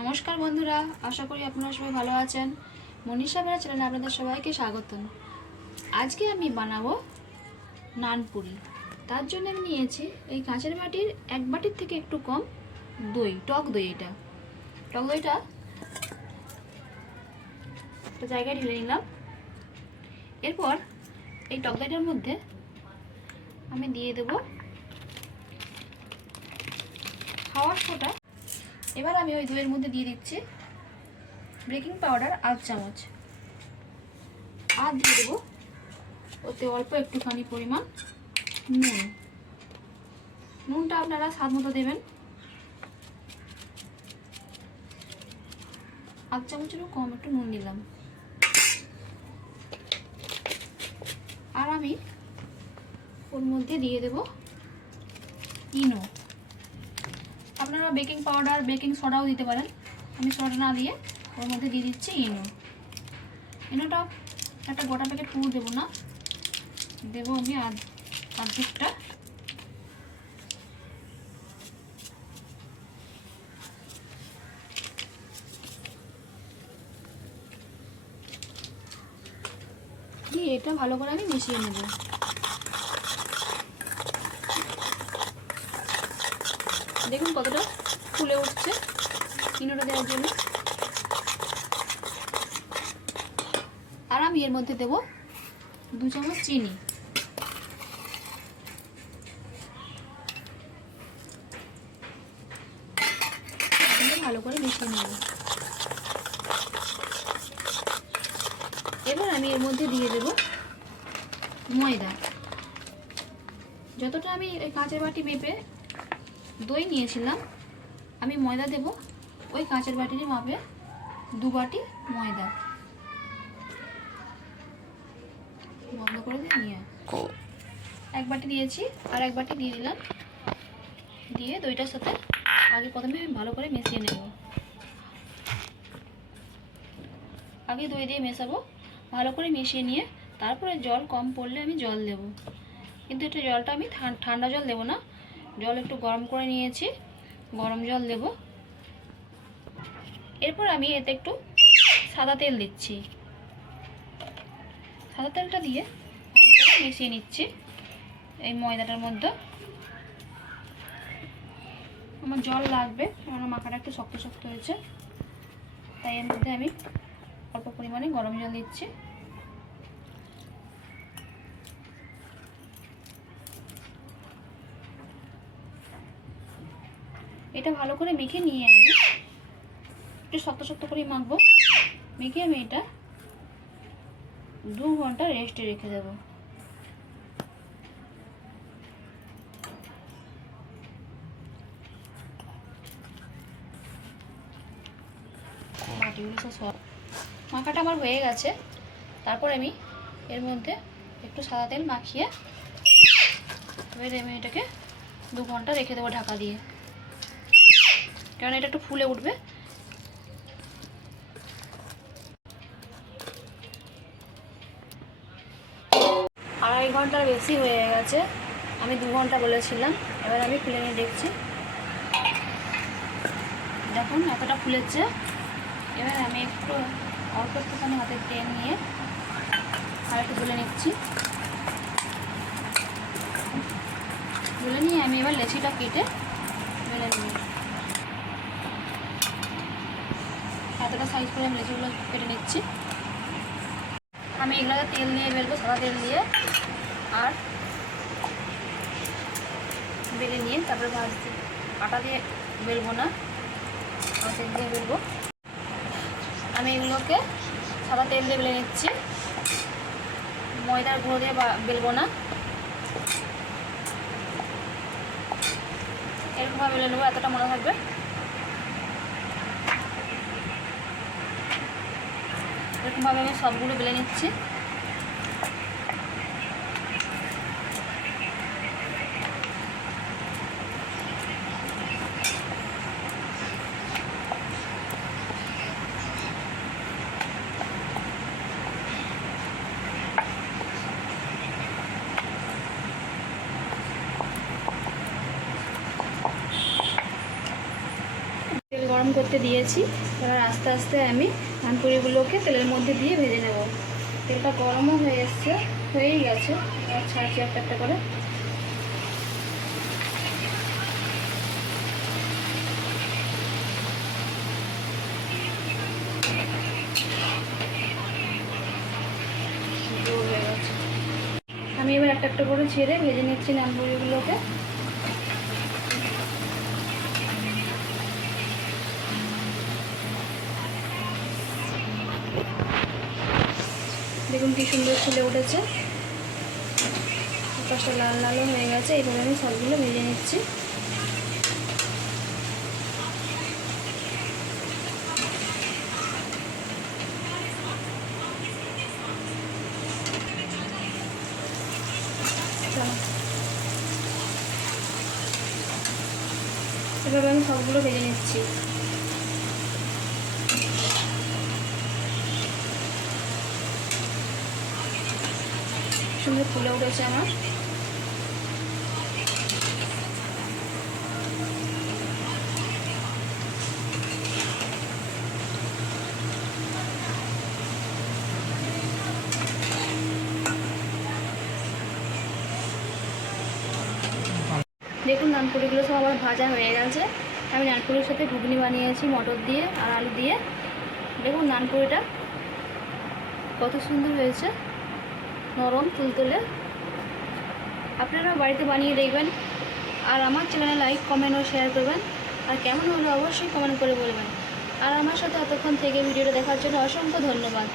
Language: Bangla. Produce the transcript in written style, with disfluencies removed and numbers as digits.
নমস্কার বন্ধুরা, আশা করি আপনারা সবাই ভালো আছেন। মনীষা বেরা চ্যানেলে আপনাদের সবাইকে স্বাগতম। আজকে আমি বানাবো নানপুরি। তার জন্য আমি নিয়েছি এই কাঁচের বাটির এক বাটির থেকে একটু কম দই, টক দই। টক দইটা একটা জায়গায় ঢেলে নিলাম। এরপর এই টক দইটার মধ্যে আমি দিয়ে দেব খাওয়ার সোডা। এবার আমি ওই দইয়ের মধ্যে দিয়ে দিচ্ছি বেকিং পাউডার আধ চামচ, আর দিয়ে দেবো ওতে অল্প একটুখানি পরিমাণ নুনটা আপনারা স্বাদ মতো দেবেন। আধ চামচেরও কম একটু নুন দিলাম। আর আমি ওর মধ্যে দিয়ে দেব ইনো। আপনারা বেকিং পাউডার বেকিং সোডাও দিতে পারেন। আমি সোডা না দিয়ে ওর মধ্যে দিয়ে দিচ্ছি ইনোটা একটা গোটা প্যাকেট পুরো দেবো না, দেবো আমি অর্ধেকটা। দিয়ে এটা ভালো করে আমি মিশিয়ে নেব। দেখুন কতটা ফুলে উঠছে ইনোটা দেওয়ার জন্য। আর আমি এর মধ্যে দেব 2 চামচ চিনি। ভালো করে মিশিয়ে নেব। এবার আমি এর মধ্যে দিয়ে দেব ময়দা। যতটা আমি কাঁচের বাটি মেপে দই নিয়েছিলাম, আমি ময়দা দেব ওই কাঁচের বাটির মাপে 2 বাটি ময়দা। বন্ধ করে নিয়ে এক বাটি দিয়েছি, আর এক বাটি দিয়ে দিলাম। দিয়ে দইটার সাথে আগে প্রথমে আমি ভালো করে মিশিয়ে নেব। আগে দই দিয়ে মেশাবো, ভালো করে মিশিয়ে নিয়ে তারপরে জল কম পড়লে আমি জল দেব। কিন্তু এটা জলটা আমি ঠান্ডা জল দেব না, জল একটু গরম করে নিয়েছি, গরম জল দেব। এরপর আমি এতে একটু সাদা তেল দিচ্ছি। সাদা তেলটা দিয়ে ভালো করে মিশিয়ে নিচ্ছি এই ময়দাটার মধ্যে। আমার জল লাগবে, কারণ মাখাটা একটু শক্ত শক্ত হয়েছে, তাই এর মধ্যে আমি অল্প পরিমাণে গরম জল দিচ্ছি। এটা ভালো করে মেখে নিয়ে আমি একটু শক্ত শক্ত করে মাখবো। মেখে আমি এটা 2 ঘন্টা রেস্টে রেখে দেবো। মাখাটা আমার হয়ে গেছে। তারপর আমি এর মধ্যে একটু সাদা তেল মাখিয়ে এবার আমি এটাকে 2 ঘন্টা রেখে দেবো ঢাকা দিয়ে, কারণ এটা একটু ফুলে উঠবে। আড়াই ঘন্টার বেশি হয়ে গেছে, আমি 2 ঘন্টা বলেছিলাম। এবার আমি খুলে নিয়ে দেখছি, দেখুন এতটা ফুলেছে। এবার আমি একটু অল্প একটুখানি হাতের তেল নিয়ে আর একটু গুলে নিচ্ছি। গুলে নিয়ে আমি এবার লেচিটা কেটে বেলে নিই। এতটা সাইজ করে আমি লেচিগুলো কেটে নিচ্ছি। আমি এগুলোকে তেল দিয়ে বেলবো, সাদা তেল দিয়ে, আর বেলে নিয়ে তারপরে ভাজতে। আটা দিয়ে বেলবো না, তেল দিয়ে বেলবো। আমি এগুলোকে সাদা তেল দিয়ে বেলে নিচ্ছি, ময়দার গুঁড়ো দিয়ে বেলবো না। এরকমভাবে বেলে নেবো, এতটা মনে থাকবে। এরকমভাবে আমি সবগুলো বেলে নিচ্ছি। করতে দিয়েছি। এবার আস্তে আস্তে আমি নানপুরিগুলোকে তেলের মধ্যে দিয়ে ভেজে নেব। তেলটা গরমও হয়েই গেছে। এবার ছাড়ছি একটা একটা করে। আমি এবার একটা একটা করে ছেড়ে ভেজে নিচ্ছি নানপুরিগুলোকে। দেখুন কি সুন্দর ফুলে উঠেছে, পাশটা লাল লালও হয়ে গেছে। এইভাবে আমি সবগুলো ভেজে নিচ্ছি। এভাবে আমি সবগুলো ভেজে নিচ্ছি। সুন্দর ফুলে উঠেছে আমার। দেখুন নানপুরিগুলো সব আমার ভাজা হয়ে গেছে। আমি নানপুরির সাথে ঘুগনি বানিয়েছি মটর দিয়ে আর আলু দিয়ে। দেখুন নানপুরিটা কত সুন্দর হয়েছে, নরম তুলতুলে। আপনারা বাড়িতে বানিয়ে দেখবেন আর আমার চ্যানেলে লাইক কমেন্ট ও শেয়ার করবেন। আর কেমন হলো অবশ্যই কমেন্ট করে বলবেন। আর আমার সাথে এতক্ষণ থেকে ভিডিওটা দেখার জন্য অসংখ্য ধন্যবাদ।